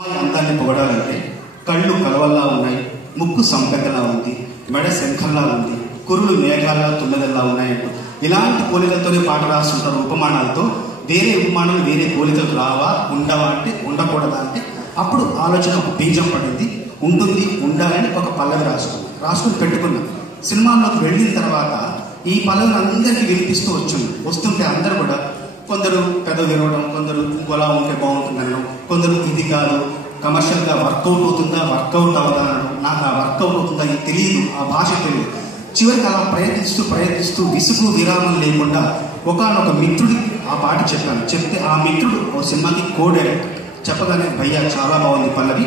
అంతాన్ని పొగడాలంటే కళ్ళు కలవల్లా ఉన్నాయి, ముక్కు సంపెద్దలా ఉంది, మెడ శంఖంలా ఉంది, కురులు మేఘాల్లా తుమ్మెదల్లా ఉన్నాయంటూ ఇలాంటి పోలికలతోనే పాట రాస్తుంటారు. ఉపమానాలతో వేరే ఉపమానాలు వేరే పోలికలు రావా, ఉండవా అంటే ఉండకూడదా అంటే అప్పుడు ఆలోచన ఒక బీజం పడింది. ఉంటుంది, ఉండాలని ఒక పల్లవి రాసుకుని పెట్టుకున్నాం. సినిమాల్లోకి వెళ్ళిన తర్వాత ఈ పల్లవిని అందరికీ వినిపిస్తూ వస్తుంటే అందరూ కూడా కొందరు పెద్ద వినడం, కొందరు ఇంకోలా ఉంటే బాగుంటుంది అనడం, కొందరు ఇది కాదు కమర్షియల్గా వర్కౌట్ అవుతుందా వర్కౌట్ అవుతా అనడం. నాకు ఆ వర్కౌట్ అవుతుందా ఇది తెలియదు, ఆ భాష తెలియదు. చివరికి అలా ప్రయత్నిస్తూ విసుగు విరామం లేకుండా ఒకనొక మిత్రుడికి ఆ పాట చెప్తే ఆ మిత్రుడు ఓ సినిమాకి కో-డైరెక్టర్. చెప్పగానే భయ్యా చాలా బాగుంది పల్లవి,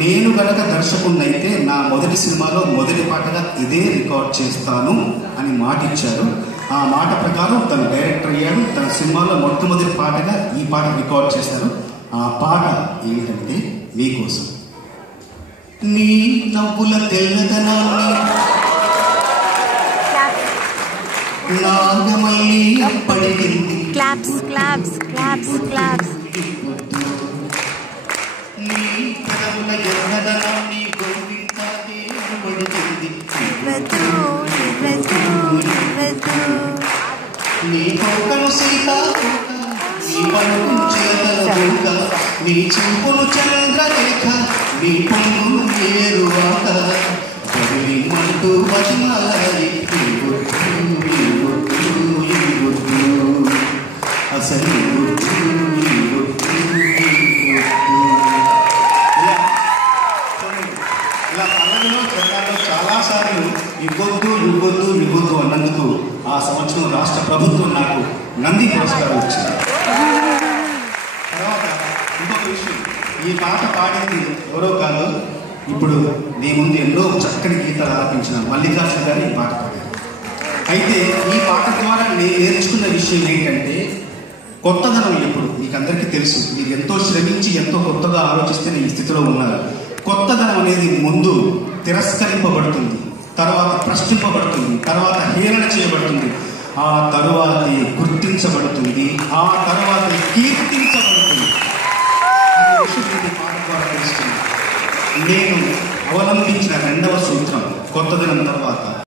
నేను గనక దర్శకుడినైతే నా మొదటి సినిమాలో మొదటి పాటగా ఇదే రికార్డ్ చేస్తాను అని మాట ఇచ్చారు. ఆ మాట ప్రకారం తను డైరెక్టర్ అయ్యాడు. తన సినిమాలో మొట్టమొదటి పాటగా ఈ పాట రికార్డ్ చేశారు. ఆ పాట ఏమిటంటే మీకోసం. నీ నవ్వుల తెల్లదనాన్ని నాగమల్లి అప్పడిగింది, నీ పెదవుల ఎర్రదనాన్ని గోవిందాకే అప్పడిగింది, నీ కోకను సీతాకోక, నీ పలుకుంచేత నీ చూపును చంద్రరేఖ, నీ పొంగు ఏరువాక మంటూ బతిమాలి అసలు ఇలా పల్లవిలో చంద్రాల్లో చాలాసార్లు ఇవ్వద్దు అన్నందుకు ఆ సంవత్సరం రాష్ట్ర ప్రభుత్వం నాకు నంది పురస్కారం వచ్చింది. తర్వాత ఇంకొక విషయం, ఈ పాట పాడింది ఎవరో కాదు, ఇప్పుడు నీ ముందు ఎన్నో చక్కని గీతాలు ఆలపించిన మల్లికార్జున గారు ఈ పాట పాడారు. అయితే ఈ పాట ద్వారా నేను నేర్చుకున్న విషయం ఏంటంటే కొత్తదనం. ఎప్పుడు మీకు అందరికీ తెలుసు, మీరు ఎంతో శ్రమించి ఎంతో కొత్తగా ఆలోచిస్తే నేను ఈ స్థితిలో ఉన్నారు. కొత్తదనం అనేది ముందు తిరస్కరింపబడుతుంది, తర్వాత ప్రశ్నింపబడుతుంది, తర్వాత హేళన చేయబడుతుంది, ఆ తరువాతే గుర్తించబడుతుంది, ఆ తరువాతే కీర్తించబడుతుంది. పాట ద్వారా తెలుస్తుంది. నేను అవలంబించిన రెండవ సూత్రం కొత్తదనం తర్వాత